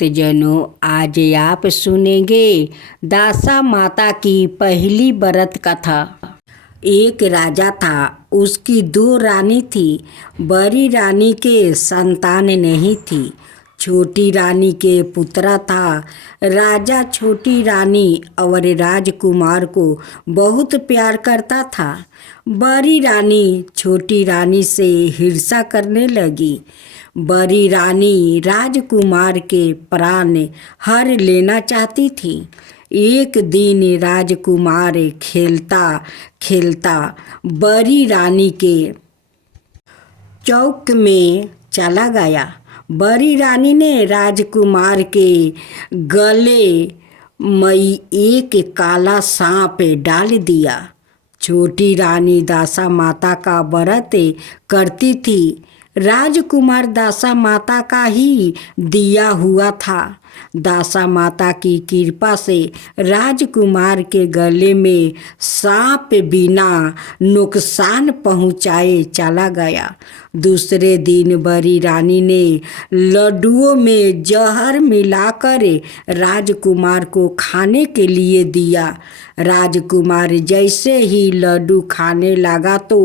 भक्तजनों, आज आप सुनेंगे दासा माता की पहली व्रत कथा। एक राजा था, उसकी दो रानी थी। बड़ी रानी के संतान नहीं थी, छोटी रानी के पुत्र था। राजा छोटी रानी और राजकुमार को बहुत प्यार करता था। बड़ी रानी छोटी रानी से ईर्ष्या करने लगी। बड़ी रानी राजकुमार के प्राण हर लेना चाहती थी। एक दिन राजकुमार खेलता खेलता बड़ी रानी के चौक में चला गया। बड़ी रानी ने राजकुमार के गले में एक काला सांप डाल दिया। छोटी रानी दासा माता का व्रत करती थी। राजकुमार दासा माता का ही दिया हुआ था। दासा माता की कृपा से राजकुमार के गले में सांप बिना नुकसान पहुँचाए चला गया। दूसरे दिन बड़ी रानी ने लड्डुओं में जहर मिलाकर राजकुमार को खाने के लिए दिया। राजकुमार जैसे ही लड्डू खाने लगा तो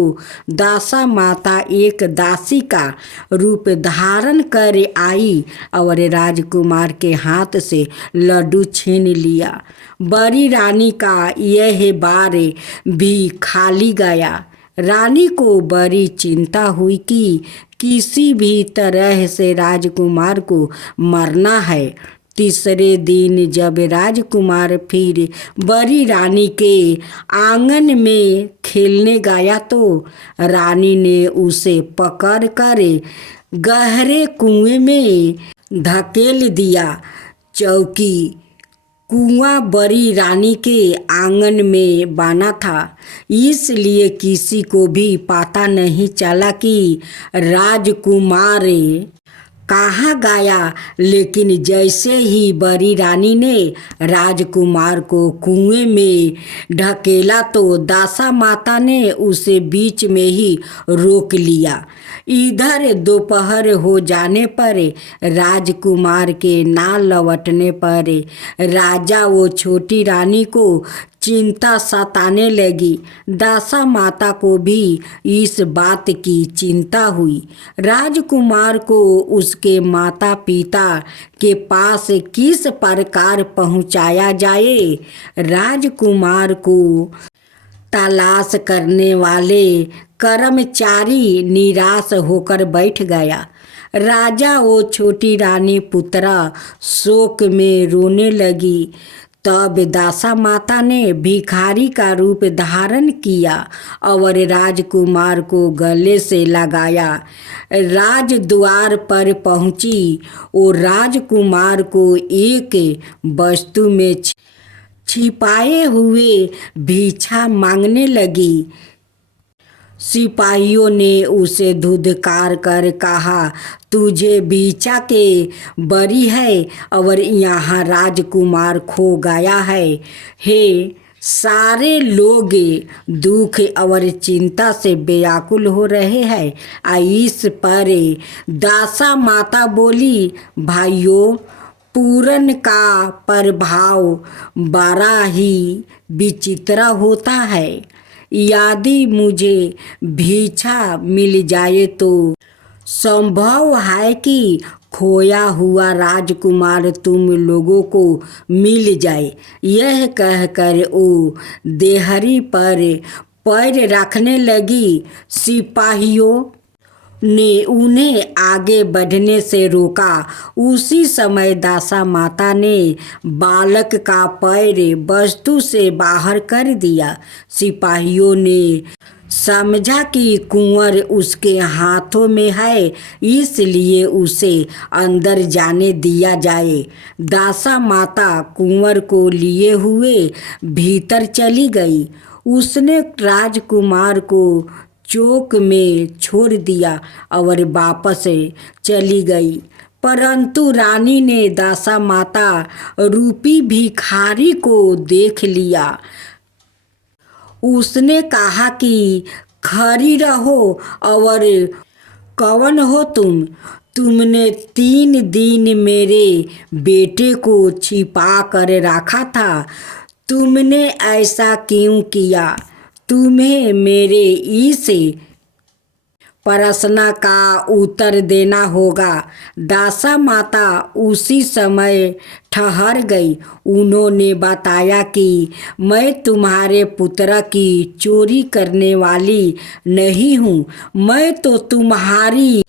दासा माता एक दासी का रूप धारण कर आई और राजकुमार के हाथ से लड्डू छीन लिया। बड़ी रानी का यह बार भी खाली गया। रानी को बड़ी चिंता हुई कि किसी भी तरह से राजकुमार को मरना है। तीसरे दिन जब राजकुमार फिर बड़ी रानी के आंगन में खेलने गया तो रानी ने उसे पकड़कर गहरे कुएं में धकेल दिया। चौकी कुआं बड़ी रानी के आंगन में बना था, इसलिए किसी को भी पता नहीं चला कि राजकुमार कहाँ गया। लेकिन जैसे ही बड़ी रानी ने राजकुमार को कुएं में ढकेला तो दासा माता ने उसे बीच में ही रोक लिया। इधर दोपहर हो जाने पर राजकुमार के ना लौटने पर राजा वो छोटी रानी को चिंता सताने लगी। दासा माता को भी इस बात की चिंता हुई। राजकुमार को उसके माता पिता के पास किस प्रकार पहुंचाया जाए। राजकुमार को तलाश करने वाले कर्मचारी निराश होकर बैठ गया। राजा वो छोटी रानी पुत्रा शोक में रोने लगी। तब दासा माता ने भिखारी का रूप धारण किया और राजकुमार को गले से लगाया। राजद्वार पर पहुंची और राजकुमार को एक वस्तु में छिपाए हुए भिक्षा मांगने लगी। सिपाहियों ने उसे धुतकार कर कहा, तुझे भिक्षा के बरी है और यहाँ राजकुमार खो गया है। हे सारे लोग दुख और चिंता से व्याकुल हो रहे हैं। इस पर दासा माता बोली, भाइयों, पूरन का प्रभाव बड़ा ही विचित्र होता है। यदि मुझे भिक्षा मिल जाए तो संभव है कि खोया हुआ राजकुमार तुम लोगों को मिल जाए। यह कहकर वो देहरी पर पैर रखने लगी। सिपाहियों ने उन्हें आगे बढ़ने से रोका। उसी समय दासा माता ने बालक का पैर वस्तु से बाहर कर दिया। सिपाहियों ने समझा कि कुंवर उसके हाथों में है, इसलिए उसे अंदर जाने दिया जाए। दासा माता कुंवर को लिए हुए भीतर चली गई। उसने राजकुमार को चौक में छोड़ दिया और वापस चली गई। परंतु रानी ने दासा माता रूपी भिखारी को देख लिया। उसने कहा कि खड़ी रहो और कौन हो तुम? तुमने 3 दिन मेरे बेटे को छिपा कर रखा था। तुमने ऐसा क्यों किया? तुम्हें मेरे इस प्रश्न का उत्तर देना होगा। दासा माता उसी समय ठहर गई। उन्होंने बताया कि मैं तुम्हारे पुत्र की चोरी करने वाली नहीं हूँ। मैं तो तुम्हारी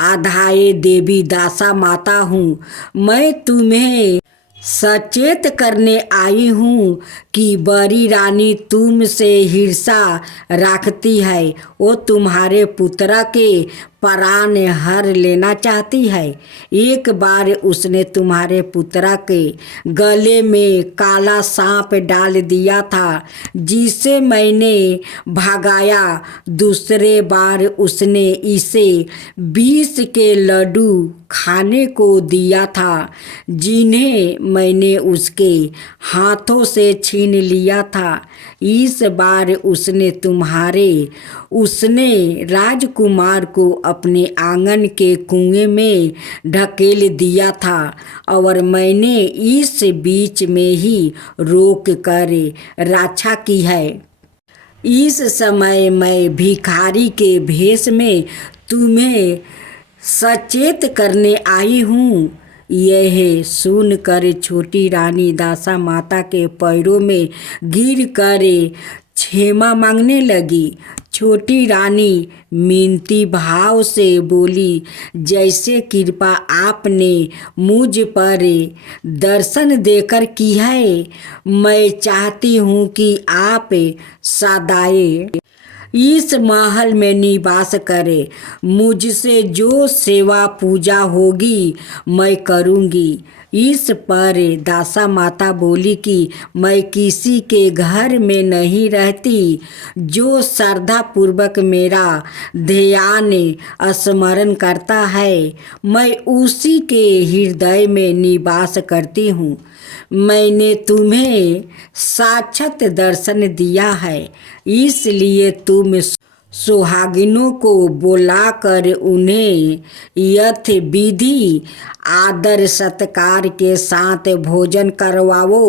आधाये देवी दासा माता हूँ। मैं तुम्हें सचेत करने आई हूँ कि बड़ी रानी तुमसे ईर्ष्या रखती है। वो तुम्हारे पुत्र के प्राण हर लेना चाहती है। एक बार उसने तुम्हारे पुत्र के गले में काला सांप डाल दिया था, जिसे मैंने भगाया। दूसरे बार उसने इसे विष के लड्डू खाने को दिया था, जिन्हें मैंने उसके हाथों से छीन लिया था। इस बार उसने राजकुमार को अपने आंगन के कुएं में ढकेल दिया था और मैंने इस बीच में ही रोक कर रक्षा की है। इस समय मैं भिखारी के भेष में तुम्हें सचेत करने आई हूँ। यह सुनकर छोटी रानी दासा माता के पैरों में गिर कर क्षमा मांगने लगी। छोटी रानी मिनती भाव से बोली, जैसे कृपा आपने मुझ पर दर्शन देकर की है, मैं चाहती हूँ कि आप सदाए इस महल में निवास करे। मुझसे जो सेवा पूजा होगी मैं करूँगी। इस पर दासा माता बोली कि मैं किसी के घर में नहीं रहती। जो श्रद्धा पूर्वक मेरा ध्यान स्मरण करता है, मैं उसी के हृदय में निवास करती हूँ। मैंने तुम्हें साक्षात दर्शन दिया है, इसलिए तुम सुहागिनों को बुलाकर उन्हें यथाविधि आदर सत्कार के साथ भोजन करवाओ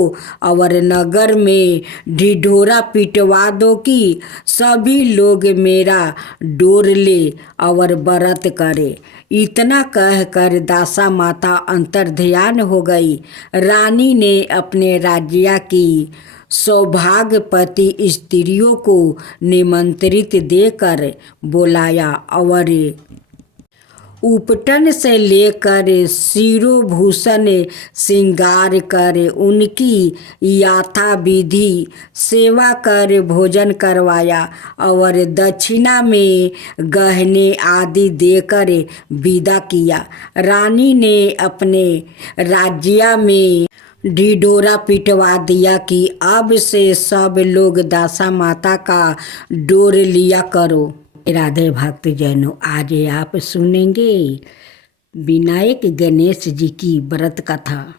और नगर में ढिढोरा पिटवा दो कि सभी लोग मेरा डोर ले और व्रत करे। इतना कहकर दासा माता अंतर्ध्यान हो गई। रानी ने अपने राज्य की सौभाग्यवती स्त्रियों को निमंत्रित देकर बुलाया और उपटन से लेकर शिरोभूषण श्रृंगार कर उनकी यथाविधि सेवा कर भोजन करवाया और दक्षिणा में गहने आदि देकर विदा किया। रानी ने अपने राज्य में ढिढोरा पिटवा दिया कि अब से सब लोग दासा माता का डोर लिया करो। राधे भक्त जनों, आज आप सुनेंगे विनायक गणेश जी की व्रत कथा।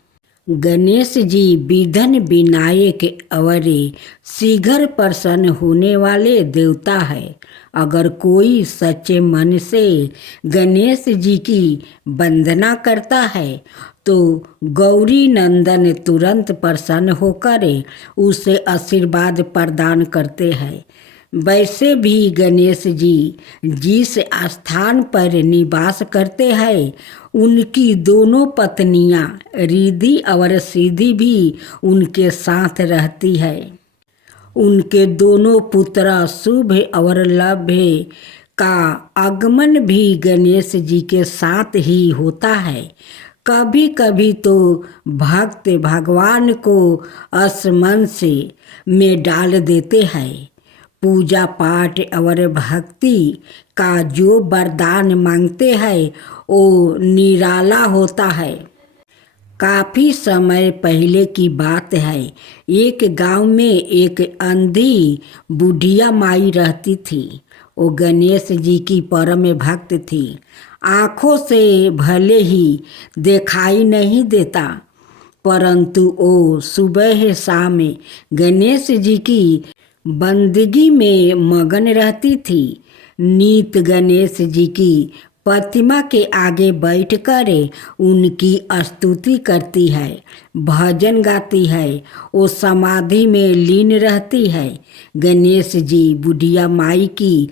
गणेश जी विघ्न विनायक और शीघ्र प्रसन्न होने वाले देवता है। अगर कोई सच्चे मन से गणेश जी की वंदना करता है तो गौरी नंदन तुरंत प्रसन्न होकर उसे आशीर्वाद प्रदान करते हैं। वैसे भी गणेश जी जिस स्थान पर निवास करते हैं, उनकी दोनों पत्नियां रिद्धि और सिद्धि भी उनके साथ रहती है। उनके दोनों पुत्र शुभ और लभ्य का आगमन भी गणेश जी के साथ ही होता है। कभी कभी तो भक्त भगवान को असमंस में डाल देते हैं। पूजा पाठ और भक्ति का जो वरदान मांगते हैं वो निराला होता है। काफ़ी समय पहले की बात है। एक गांव में एक अंधी बुढ़िया माई रहती थी। वो गणेश जी की परम भक्त थी। आँखों से भले ही दिखाई नहीं देता, परंतु वो सुबह शाम गणेश जी की बंदगी में मगन रहती थी। नित गणेश जी की प्रतिमा के आगे बैठकर उनकी स्तुति करती है, भजन गाती है, वो समाधि में लीन रहती है। गणेश जी बुढ़िया माई की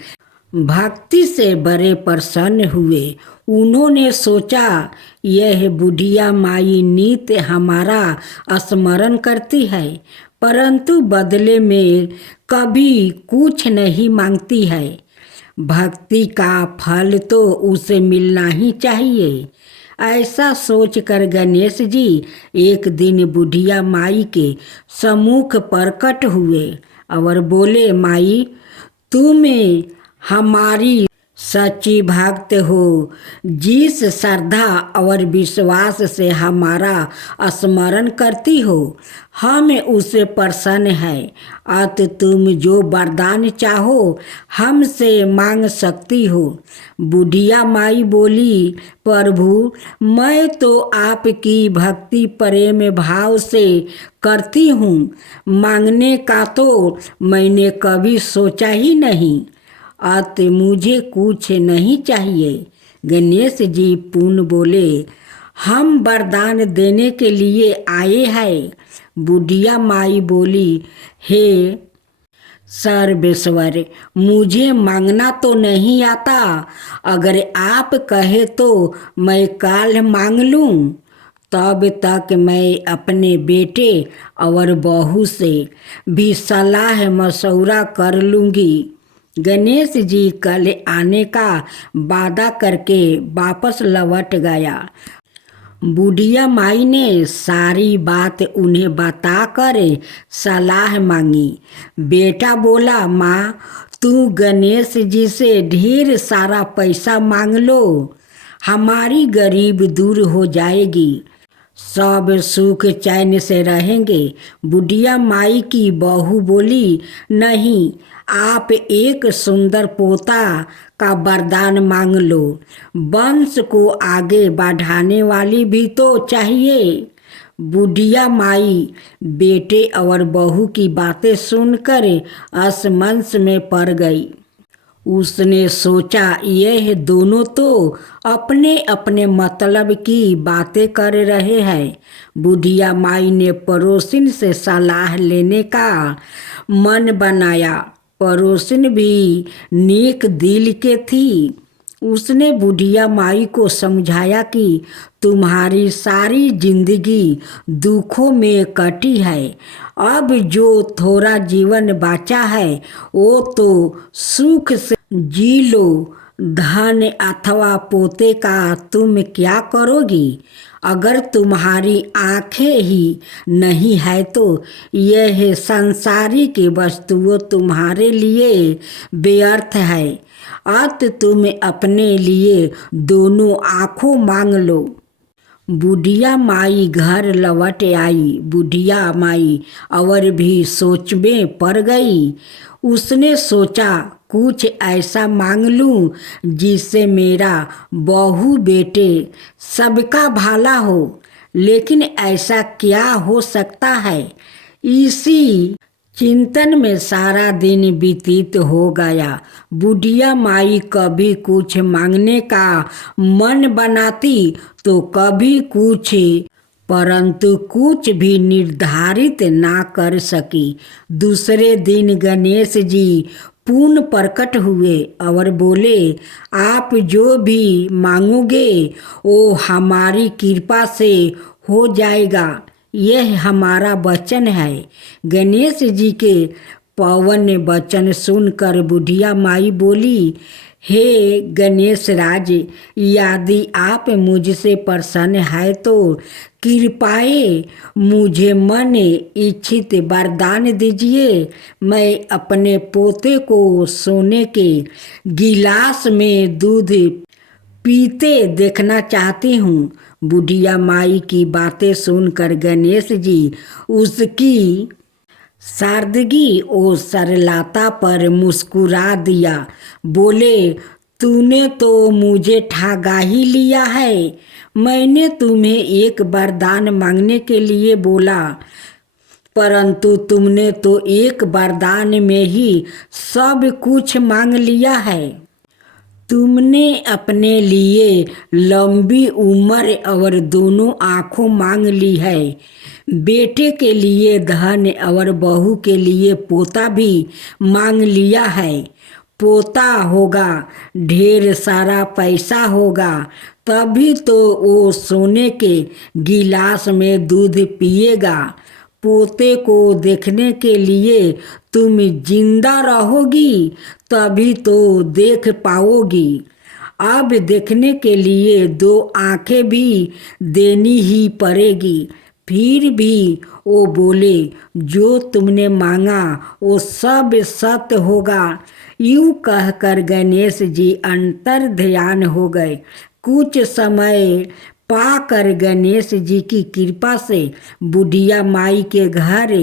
भक्ति से बड़े प्रसन्न हुए। उन्होंने सोचा यह बुढ़िया माई नित्य हमारा स्मरण करती है, परंतु बदले में कभी कुछ नहीं मांगती है। भक्ति का फल तो उसे मिलना ही चाहिए। ऐसा सोचकर गणेश जी एक दिन बुढ़िया माई के सम्मुख प्रकट हुए और बोले, माई तुम हमारी सच्ची भक्त हो। जिस श्रद्धा और विश्वास से हमारा स्मरण करती हो, हम उससे प्रसन्न है। अत तुम जो वरदान चाहो हमसे मांग सकती हो। बुढ़िया माई बोली, प्रभु मैं तो आपकी भक्ति प्रेम भाव से करती हूँ, मांगने का तो मैंने कभी सोचा ही नहीं। अत मुझे कुछ नहीं चाहिए। गणेश जी पुनः बोले, हम वरदान देने के लिए आए हैं। बुढ़िया माई बोली, हे सर्वेश्वर मुझे मांगना तो नहीं आता, अगर आप कहे तो मैं काल मांग लूँ। तब तक मैं अपने बेटे और बहू से भी सलाह मशवरा कर लूँगी। गणेश जी कल आने का वादा करके वापस लौट गया। बुढ़िया माई ने सारी बात उन्हें बताकर सलाह मांगी। बेटा बोला, माँ तू गणेश जी से ढेर सारा पैसा मांग लो, हमारी गरीब दूर हो जाएगी, सब सुख चैन से रहेंगे। बुढ़िया माई की बहू बोली, नहीं आप एक सुंदर पोता का वरदान मांग लो, वंश को आगे बढ़ाने वाली भी तो चाहिए। बुढ़िया माई बेटे और बहू की बातें सुनकर असमंस में पड़ गई। उसने सोचा यह दोनों तो अपने अपने मतलब की बातें कर रहे हैं। बुढ़िया माई ने पड़ोसिन से सलाह लेने का मन बनाया। पड़ोसिन भी नेक दिल के थी। उसने बुढ़िया माई को समझाया कि तुम्हारी सारी जिंदगी दुखों में कटी है, अब जो थोड़ा जीवन बचा है वो तो सुख से जी लो। धन अथवा पोते का तुम क्या करोगी? अगर तुम्हारी आंखें ही नहीं है तो यह संसारिक वस्तुओं तुम्हारे लिए व्यर्थ है। अत तुम अपने लिए दोनों आँखों मांग लो। बुढ़िया माई घर लौट आई। बुढ़िया माई और भी सोच में पड़ गई। उसने सोचा कुछ ऐसा मांग लूं जिससे मेरा बहू बेटे सबका भला हो, लेकिन ऐसा क्या हो सकता है? इसी चिंतन में सारा दिन व्यतीत हो गया। बुढ़िया माई कभी कुछ मांगने का मन बनाती तो कभी कुछ, परंतु कुछ भी निर्धारित ना कर सकी। दूसरे दिन गणेश जी पुनः प्रकट हुए और बोले, आप जो भी मांगोगे वो हमारी कृपा से हो जाएगा, यह हमारा वचन है। गणेश जी के पवन वचन सुनकर बुढ़िया माई बोली, हे गणेश राज, यदि आप मुझसे प्रसन्न है तो कृपाए मुझे मन इच्छित वरदान दीजिए। मैं अपने पोते को सोने के गिलास में दूध पीते देखना चाहती हूँ। बुढ़िया माई की बातें सुनकर गणेश जी उसकी सादगी और सरलता पर मुस्कुरा दिया। बोले, तूने तो मुझे ठगा ही लिया है। मैंने तुम्हें एक वरदान मांगने के लिए बोला, परंतु तुमने तो एक वरदान में ही सब कुछ मांग लिया है। तुमने अपने लिए लंबी उम्र और दोनों आँखों मांग ली है। बेटे के लिए धन और बहू के लिए पोता भी मांग लिया है। पोता होगा, ढेर सारा पैसा होगा, तभी तो वो सोने के गिलास में दूध पिएगा। पोते को देखने के लिए तुम जिंदा रहोगी, तभी तो देख पाओगी। अब देखने के लिए 2 आंखें भी देनी ही पड़ेगी। फिर भी वो बोले, जो तुमने मांगा वो सब सत्य होगा। यूं कहकर गणेश जी अंतर ध्यान हो गए। कुछ समय पाकर गणेश जी की कृपा से बुढ़िया माई के घर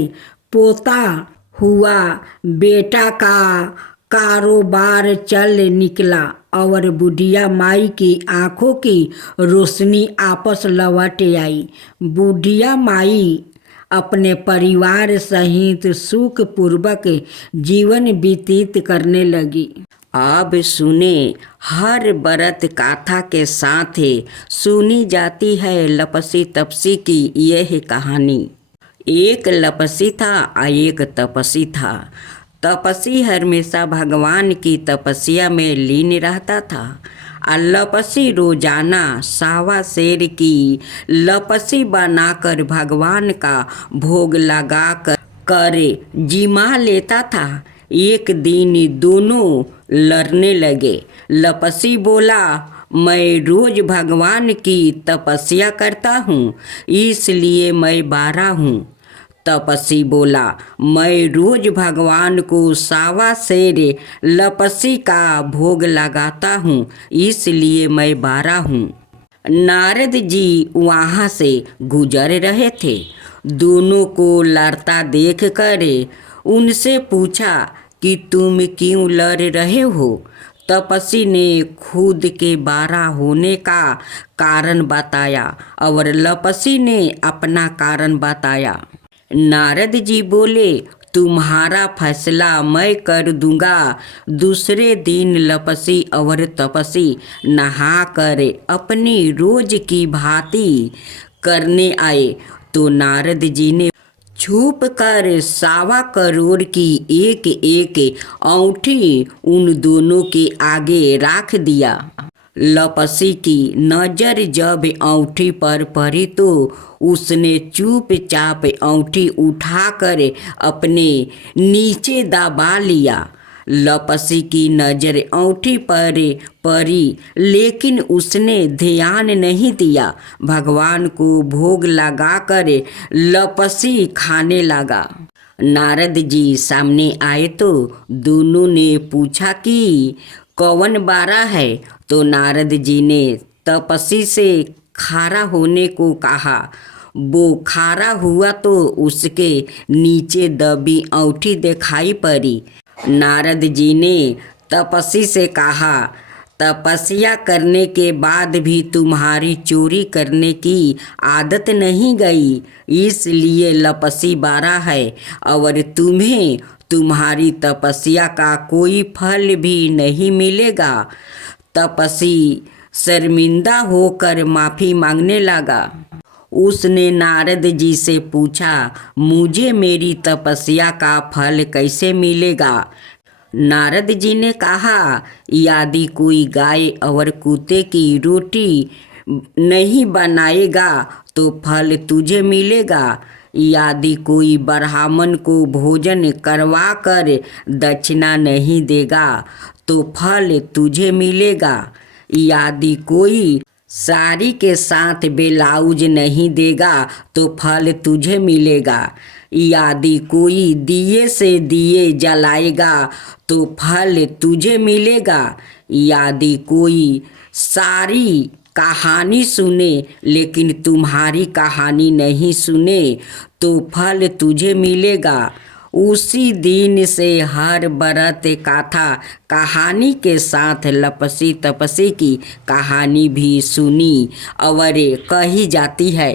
पोता हुआ। बेटा का कारोबार चल निकला और बुढ़िया माई की आंखों की रोशनी आपस लौट आई। बुढ़िया माई अपने परिवार सहित सुखपूर्वक जीवन व्यतीत करने लगी। अब सुने, हर व्रत गाथा के साथ सुनी जाती है लपसी तपसी की यह कहानी। एक लपसी था और एक तपसी था। तपसी हमेशा भगवान की तपस्या में लीन रहता था और लपसी रोजाना 1.25 शेर की लपसी बनाकर भगवान का भोग लगा कर जिमा लेता था। एक दिन दोनों लड़ने लगे। लपसी बोला, मैं रोज भगवान की तपस्या करता हूँ, इसलिए मैं 12 हूँ। तपसी बोला, मैं रोज भगवान को 1.25 शेर लपसी का भोग लगाता हूँ, इसलिए मैं 12 हूँ। नारद जी वहाँ से गुजर रहे थे। दोनों को लड़ता देख कर उनसे पूछा कि तुम क्यों लड़ रहे हो। तपसी ने खुद के 12 होने का कारण बताया और लपसी ने अपना कारण बताया। नारद जी बोले, तुम्हारा फैसला मैं कर दूंगा। दूसरे दिन लपसी और तपसी नहाकर अपनी रोज की भांति करने आए तो नारद जी ने छुप कर 1.25 करोड़ की एक औंठी उन दोनों के आगे रख दिया। लपसी की नज़र जब औंठी पर पड़ी तो उसने चुपचाप औंठी उठाकर अपने नीचे दबा लिया। लपसी की नज़र औंठी पर पड़ी, लेकिन उसने ध्यान नहीं दिया। भगवान को भोग लगाकर लपसी खाने लगा। नारद जी सामने आए तो दोनों ने पूछा कि कौन 12 है। तो नारद जी ने तपसी से खारा होने को कहा। वो खारा हुआ तो उसके नीचे दबी औंठी दिखाई पड़ी। नारद जी ने तपसी से कहा, तपस्या करने के बाद भी तुम्हारी चोरी करने की आदत नहीं गई, इसलिए लपसी 12 है और तुम्हें तुम्हारी तपस्या का कोई फल भी नहीं मिलेगा। तपसी शर्मिंदा होकर माफ़ी मांगने लगा। उसने नारद जी से पूछा, मुझे मेरी तपस्या का फल कैसे मिलेगा। नारद जी ने कहा, यदि कोई गाय और कुत्ते की रोटी नहीं बनाएगा तो फल तुझे मिलेगा। यदि कोई ब्राह्मण को भोजन करवा कर दक्षिणा नहीं देगा तो फल तुझे मिलेगा। यदि कोई साड़ी के साथ ब्लाउज नहीं देगा तो फल तुझे मिलेगा। यदि कोई दिए से दिए जलाएगा तो फल तुझे मिलेगा। यदि कोई सारी कहानी सुने लेकिन तुम्हारी कहानी नहीं सुने तो फल तुझे मिलेगा। उसी दिन से हर व्रत गाथा कहानी के साथ लपसी तपसी की कहानी भी सुनी और कही जाती है।